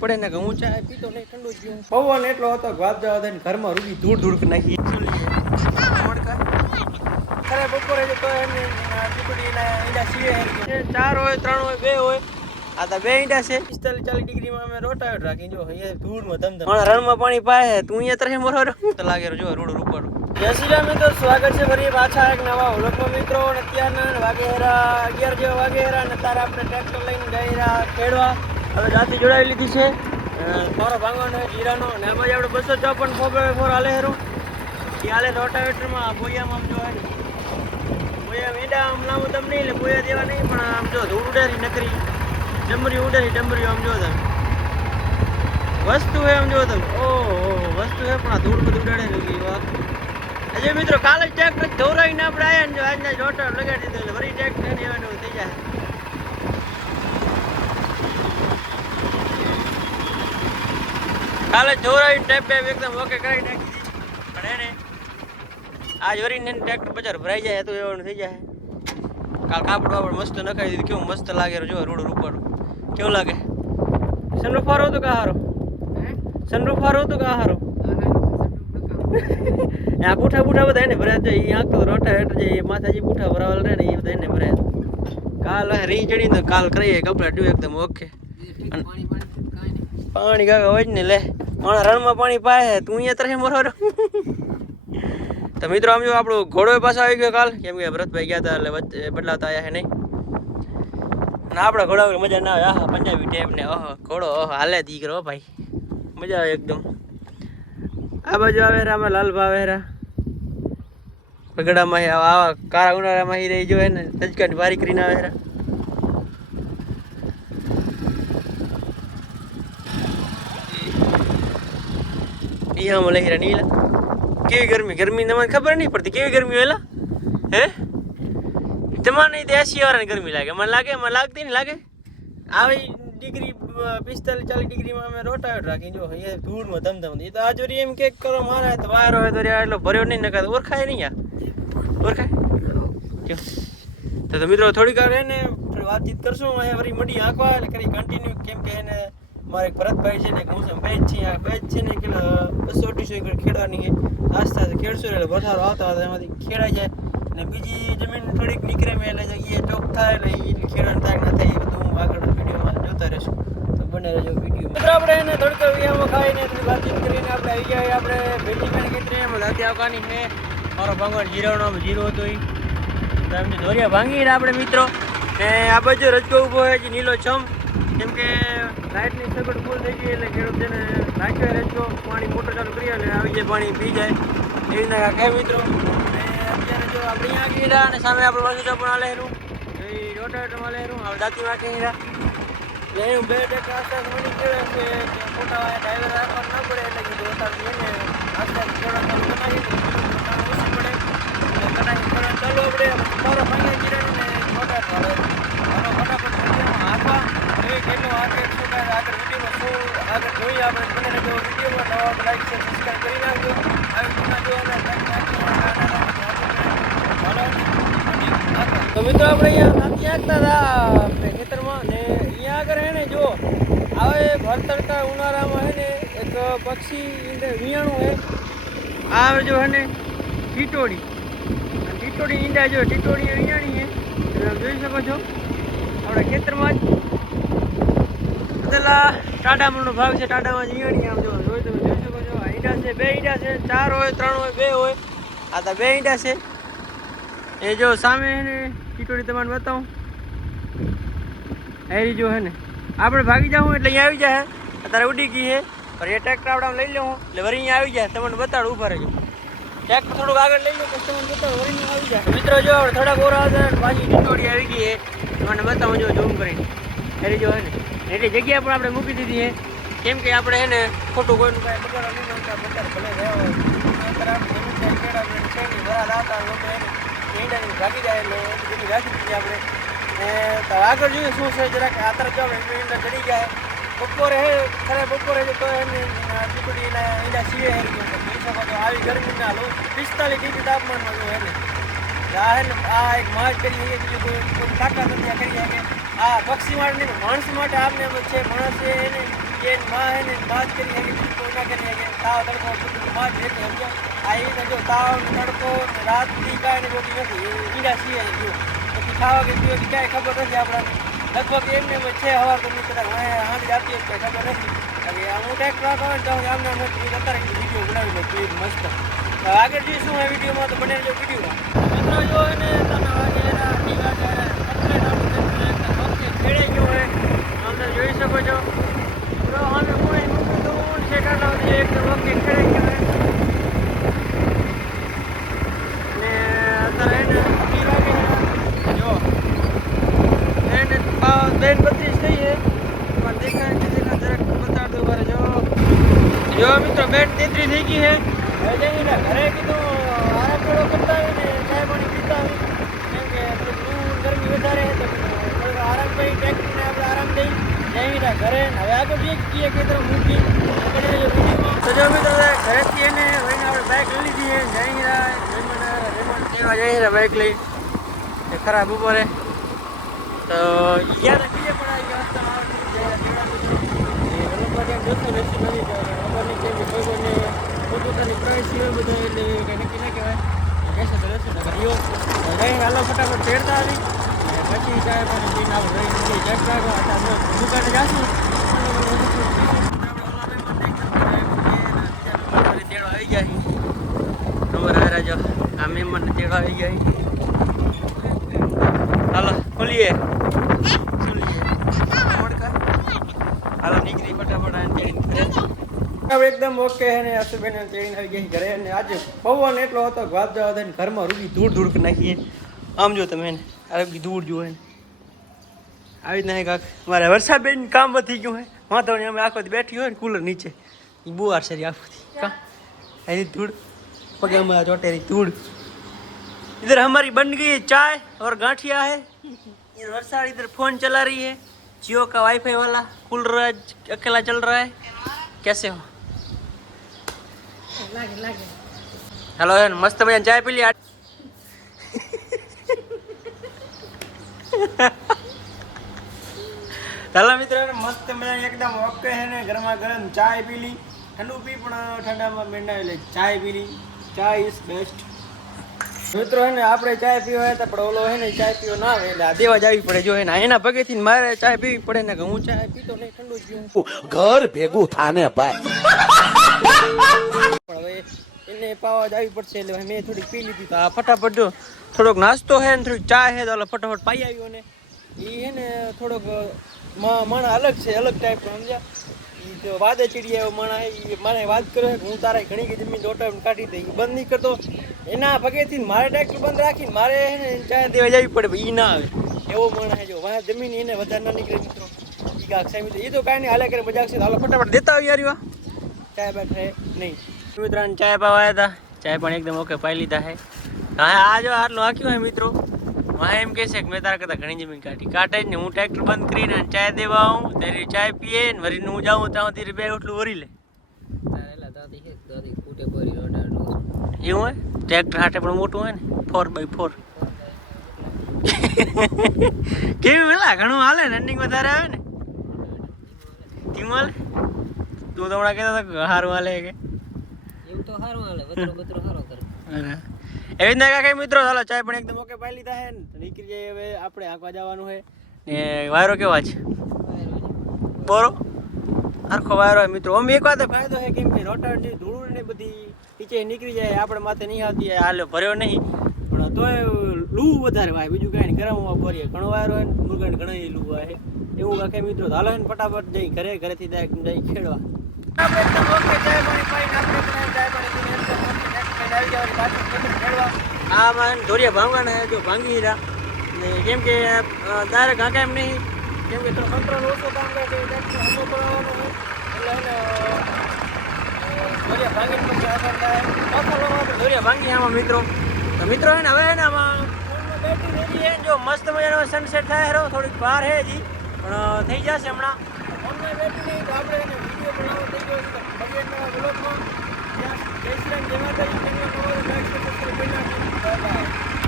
પડે ને કે હું ચા પીતો નહીં ઠંડુ જ પીવું. પવન એટલો હતો વાત જવા દે ઘરમાં રૂબી ધૂળ ધૂળ નાખી. ખરે બપોરે તો ટીકડીના ઈંડા સીવે 4 હોય 3 હોય 2 હોય. આ તો 2 ઈંડા છે. 45-40 ડિગ્રીમાં અમે રોટાવેટ રાખી જો અહીંયા ધૂળમાં ધમધમ રણમાં પાણી પાય તું અહીંયા તરફ મરો તો લાગે જો રોડ ઉપર. જય શ્રી રામ મિત્રો, સ્વાગત છે ફરી પાછા એક નવા વ્લોગમાં મિત્રો. અત્યારના વાગેરા 11 જેવા વાગેરા અને તારે આપણે ટ્રેક્ટર લઈને ગયેલા ખેડવા. હવે જાતિ જોડાવી લીધી છે. ફોરો ભાંગવાનો જીરાનો અને આમાં આપણે 254 ફોર હાલે હેરું એ હાલે રોટાવેટરમાં બોયામાં આમ જો હે બોયા મેડા આમ લાંબુ તમ નહીં એટલે બોયા દેવા નહીં પણ આમ જો ધૂળ ઉડારી નકરી ડમરી ઉડારી ડમરી આમ જો તમે વસ્તુ હે આમ જો તમે ઓહો વસ્તુ હે પણ આ ધૂળ બધું ઉડાડેલું વાહ. હજી મિત્રો કાલે જ ટ્રેક્ટર ધોરાવીને આપણે આવ્યા ને આજના રોટાવેટ લગાડી દીધું એટલે વળી ટ્રેક્ટર એવાનું થઈ જાય. કાલે જોરાવી ટેપ એકદમ ઓકે કરી નાખી દીધી પણ એને આજ વરીને ટ્રેક્ટર બજાર ભરાઈ જાય તો એવાનું થઈ જાય. કાલ કાપડ બાપડ મસ્ત નખાઈ દીધું કેવું મસ્ત લાગે જો રોડ ઉપર કેવું લાગે. સનરૂફ હારો હતું કે હારો સનરૂફ હારો હતું કે હારો આ પૂઠા પૂઠા બધા એને ભરાય જાય એ આખતો રોટા હેઠ જે માથાજી પૂઠા ભરાવેલ રહે ને એ બધા એને ભરાય. કાલ રી ચડી તો કાલ કરીએ કપડા ડ્યુ એકદમ ઓકે. પાણી કાકા હોય જ ને લે માણા રણમાં પાણી પાય તું અહીંયા તરફ મરો. તો મિત્રો આમ જો આપણું ઘોડો પાછો આવી ગયો કાલ કેમ કે ભરતભાઈ ગયા હતા એટલે વચ્ચે બદલાવતા આવ્યા હે નહીં અને આપણા ઘોડા મજા ના આવે. આહા પંજાબી ટેપ ને ઓહો ઘોડો ઓહો હાલે દીકરો ભાઈ મજા આવે એકદમ. આ બાજુ આવે આમાં લાલ ભાવ હેરા પગડામાં આવા કાળા ઉનાળામાં રહી જો ને તજકાની બારી કરીને આવે હેરા. અહીંયા લઈ રહ્યા નીલા કેવી ગરમી તમને ખબર નહીં પડતી કેવી ગરમી હોય હે તમારે દેશી વાળાની ગરમી લાગે મને લાગતી નહીં લાગે. આવી ડિગ્રી 45-40 ડિગ્રીમાં અમે રોટાવેટ રાખી જો અહીંયા ધૂળમાં ધમધમ એ તો આજોરી એમ કેક કરો મારે તો બહાર હોય તો એટલો ભર્યો નહીં નખાતો ઓળખાય નહીં યાર ઓળખાય તો મિત્રો થોડીક વાર એને વાતચીત કરશું અહીંયા વળી મડી આંકવા એટલે કરી કન્ટિન્યુ કેમ કે એને મારે એક ભરતભાઈ છે ને હું બેચ છે આ બેચ છે ને કે 200-250 એકર ખેડવાની છે આસ્તે આસ્તે ખેડશું એટલે વધારો આવતા હતા એમાંથી ખેડાઈ જાય ને બીજી જમીન થોડીક નીકળે મેં એટલે એ ચોક થાય એટલે એ ખેડવાનું થાય ના થાય એ બધું હું આગળ વિડીયોમાં જોતા રહેશું તો બને રહેજો વિડીયો. મિત્રો આપણે એને થોડીક વિયામાં ખાઈને થોડી વાતચીત કરીને આપણે આવી જાય આપણે ભેટી મેં ખેતરી એમાં દાંતી આવવાની છે મારો ભાંગવાનો જીરાનો જીરો હતો એ એમની ધોરિયા ભાંગી આપણે મિત્રો ને આ બાજુ રજકો ઊભો હોય છે નીલો છમ કેમ કે લાઇટની સગવડ ફૂલ થઈ ગઈ એટલે ખેડૂત છે ને નાખ્યો રજકો પાણી મોટર ચાલુ કરી અને આવી જાય પાણી પી જાય એવી રીતના કાંઈ મિત્રો. અને અત્યારે જો આપણે અહીંયા આગી રહ્યા અને સામે આપણે વસુતા પણ હાલે હેરું એ રોટાવેટરમાં લેરું હવે દાંતી વાંકી રહ્યા એનું 2 ટ્રેક્ટર આસપાસ મળી ખેડે છે મોટા ડ્રાઈવર રાખવા ન પડે એટલે કીધું રોટાવેટ લઈને આસપાસ ખેડવા ચાલુ બનાવી ઓછી પડે એટલે કનાઈ ખેડવા ચાલુ આપણે મારો ભાંગ્યા જીરાને રોટાવેટ હાલે ફટાફટ હાથવા કેટલો આગળ શું કાંઈ આગળ વિડીયોમાં શું આગળ જોઈએ આપણે બને રહેજો વિડીયોમાં નવા લાઈક છે સબસ્ક્રાઈબ કરી નાખજો આવી જૂના જોવાના તો મિત્રો આપણે અહીંયા નાથી આંકતા હતા આપણે ખેતરમાં ને અહીંયા આગળ હે ને જો આવે ભરતડકા ઉનાળામાં હે ને એક પક્ષી વિયાણું હે આવે જો હે ને ટીટોડી ઈંડા જો ટીટોડી વિયાણી હે તમે જોઈ શકો છો આપણે ખેતરમાં જ પેલા ટાટામણનો ભાગ છે ટાટામાં જીવાણી આમ જો જોઈ તમે જોઈ શકો છો આ ઈંડા છે 2 ઈંડા છે 4 હોય 3 હોય 2 હોય આ તો 2 ઈંડા છે. એ જો સામે હે ને ટીટોડી તમને બતાવું હેરી જો હે ને આપણે ભાગી જાઉં એટલે અહીંયા આવી જાય અત્યારે ઉડી ગઈ છે પણ એ ટ્રેક્ટર આપણે લઈ લઉં એટલે વરી અહીંયા આવી જાય તમને બતાડું ઊભા રહેજો ટ્રેક્ટર થોડુંક આગળ લઈ લો પછી તમને બતાડું વરી આવી જાય. મિત્રો જો આપણે થોડાક ઓરા હતા પાછી ટીટોડી આવી ગઈ છે મને બતાવું જો ઝૂમ કરીને હેરી જો હે ને એટલી જગ્યા પણ આપણે મૂકી દીધી છે કેમ કે આપણે એને ખોટું કોઈનું કાંઈ બગાડવા નહીં નહોતા બચાર ભલે રહ્યા હોય આપણે જમીન ખેડા શેરની ભરાદ આવતા લોકો એને ઈંડાની ભાગી જાય એટલે બધી રાખી દીધી આપણે ને તો આગળ જોઈએ શું છે જરાક આતર જો ઈંડા ચડી જાય બપોરે હે ખરે બપોરે તો એને ટીકડીના ઈંડા સીવે જોઈ શકો તો આવી ગરમીના 45 ડિગ્રી તાપમાનમાં જો એને આ એક માર્ચ કરી બીજું કોઈ તાકાત નથી કરી શકે આ પક્ષી માટે નહીં માણસ માટે આપને છે માણસ એને જેન માં હે ને માજ કરી હે કે કોઈ ના કરી હે તાવ તડકો બધું માજ લેકે સમજો આ એને જો તાવ તડકો રાત ની કાઈ ને રોટી નથી ઈડા છીએ જો પછી ખાવા કે પીવા કે કાઈ ખબર નથી આપણને લગભગ એમને છે હવા તો ની તરફ હાંડ જાતી છે ખબર નથી હવે હું ટ્રેક્ટર આવે તો આમને નથી અત્યારે વિડીયો બનાવી લે પ્લીઝ મસ્ત આગળ જોઈશું આ વિડીયોમાં તો બને જો વિડીયોમાં મિત્રો જો એને તમે વાગેરા ટીવા ઓકે ખેડે ગયો હે અંદર જોઈ શકો છો તો અમે કોઈ દૂર છે કાઢો એક ઓકે ખેડે ગયો હે ને અત્યારે એને ટીવા કે જો એને 32 થઈ હે પણ દેખાય કે જરાક બતા દો બાર જો મિત્રો 33 થઈ ગઈ હે હવે જઈને ઘરે કીધું આરામ થોડો કરતા હોય ને ચાય પાણી પીતા હોય કેમ કે ગરમી વધારે તો આરામ કરી ટ્રેક્ટરને આપણે આરામ દઈ જઈને ઘરે હવે આગળ જઈએ કે તરફ મૂકી તો જો મિત્રો ઘરેથી એને વહીને આપણે બાઇક લઈ લીધી છે જઈને રેમન્ડ જઈને બાઇક લઈ એ ખરાબ બપોરે તો યાર બીજે પણ આવી ગયા પોતાની પ્રાઇસી હોય બધા એટલે કંઈ નક્કી ના કહેવાય કહેશે તો રહેશે ઘડીઓ રહીને હાલો ફટાફટ તેડતા આવી પછી ચાય પાણી પીને આપણે રહી નથી ચેક રાખો દુકાને જાશું તેડવા આવી જાય નંબર આવી જો આ મહેમાનને તેડવા આવી જાય હાલો ખોલીએ હાલો નીકળી ફટાફટ આપણે એકદમ ઓકે હે ને આશુબેન તેડીને આવી ગઈ ઘરે અને આજે પવન એટલો હતો કે વાત જવા દે ઘરમાં રૂબી ધૂળ કરી નાખીએ આમ જો તમે એને આ બધી ધૂળ જુઓ ને આવી જ નહીં કાક મારે વર્ષાબેન કામ વધી ગયું હે વાંધો નહીં અમે આખો બેઠી હોય ને કુલર નીચે એ બુઆર છે આખોથી કા ऐसी धूड़ पगे में चोटेरी धूड़। इधर हमारी बन गई है चाय और गांठिया है। इधर वर्षा इधर फोन चला रही है, जियो का वाईफाई वाला खुल रहा है, अकेला चल रहा है। कैसे हो? हेलो मस्त मजा चाय पी लिया। हेलो मित्रों मस्त मजा एकदम ओके है ने गरमा गरम चाय पी ली, ठंडू पी पण ठंडा में मेंढा ले चाय पी ली। चाय इज बेस्ट। मित्रों है ने आपणे चाय पीवा है तो पण ओलो है ने चाय पीવો ना આવે એટલે આ દેવા જાવી પડે જો એને એના ભગેથી મારે ચાય પીવી પડે ને કે હું ચાય પીતો નહીં ઠંડુ જ પીવું ઘર ભેગું થાને ભાઈ પણ હવે એને પાવા જાવી પડશે એટલે મેં થોડી પી લીધી તો આ ફટાફટ જો થોડોક નાસ્તો है ને થોડી ચાय है तो फटाफट पाई આવ્યો ने ई है ने થોડોક માણા अलग છે अलग टाइप નો સમજ્યા ई तो वादे चिड़िया माणा है ई माने बात करे हूँ तारे घणी की जमीन डोटा काटी दे बंद नहीं करतो एना भगेथी मारे ट्रेक्टर बंद राखी मारे है चाय देवा जावी पड़े ई ना आवे एवो माणा है जो वहां जमीन इने વધારે ना निकले मित्रों ई का सामी तो ई तो काई नहीं हाले करे मजाक से हालो फटाफट देता हो यार वा चाय बैठे नहीं मित्रों चाय पावा आया था चाय पण एकदम ओके पाई लीधा है हां आज आटलो आक्यो है मित्रों वहाँ एम कैसे मैं तारा करता घनी जमीन काटे ने हूँ ट्रेक्टर बंद करीने चाय देवा आऊँ तेरी चाय पीए वरी हूँ जाऊँ तो तेरी बैग उठलू वरी ले એવું હે ટ્રેક્ટર હાટે પણ મોટું હોય ને 4x4 કેવી મેલા ઘણું હાલે ને રનિંગ વધારે આવે ને ધીમું હાલે તું તો હમણાં કહેતા હતા સારું હાલે કે એવું તો સારું હાલે બતરો સારો કરે એવી રીતના કાંઈ મિત્રો ચાલો ચાય પણ એકદમ ઓકે પાઈ લીધા હે નીકળી જઈએ હવે આપણે આંકવા જવાનું છે ને વાયરો કેવા છે બોરો આખો વાયરો હોય મિત્રો આમ એક વાત ફાયદો છે કેમ કે રોટર જે ધૂળ ને બધી નીચે નીકળી જાય આપણે માથે નહીં આવતી હાલ ભર્યો નહીં પણ તોય લૂ વધારે વાય બીજું કાંઈ નહીં ગરમ હવા ભરીએ ઘણો વાયરો હોય ને મુરગાને ઘણા લૂ આવે એવું કાંઈ મિત્રો હાલો ને ફટાફટ જઈ ઘરેથી જઈ ખેડવા આપણે એકદમ ઓકે ચાય પાણી પાઈને આપણે પણ ચાય પાણી પીને એકદમ આવી જવાની પાછું ખેડવા આમાં ધોરિયા ભાંગવાના છે જો ભાંગી રહ્યા ને કેમ કે ડાયરેક્ટ હાંકા એમ નહીં કેમ કે થોડો કંટ્રોલ ઓછો કામ કરે તો હમો પડવાનો છે એટલે ધોરિયા ભાંગીને પછી આગળ થાય ધોરિયા ભાંગી આમાં મિત્રો તો મિત્રો એને હવે ને આમાં ફોનમાં બેટરી રેડી છે જો મસ્ત મજાનો સનસેટ થાય હેરો થોડીક વાર છે હજી પણ થઈ જશે હમણાં ફોનમાં બેટરી નહીં તો આપણે એને વિડીયો બનાવવો થઈ ગયો છે બજેટના બ્લોગમાં જય શ્રી રામ જય માતાજી.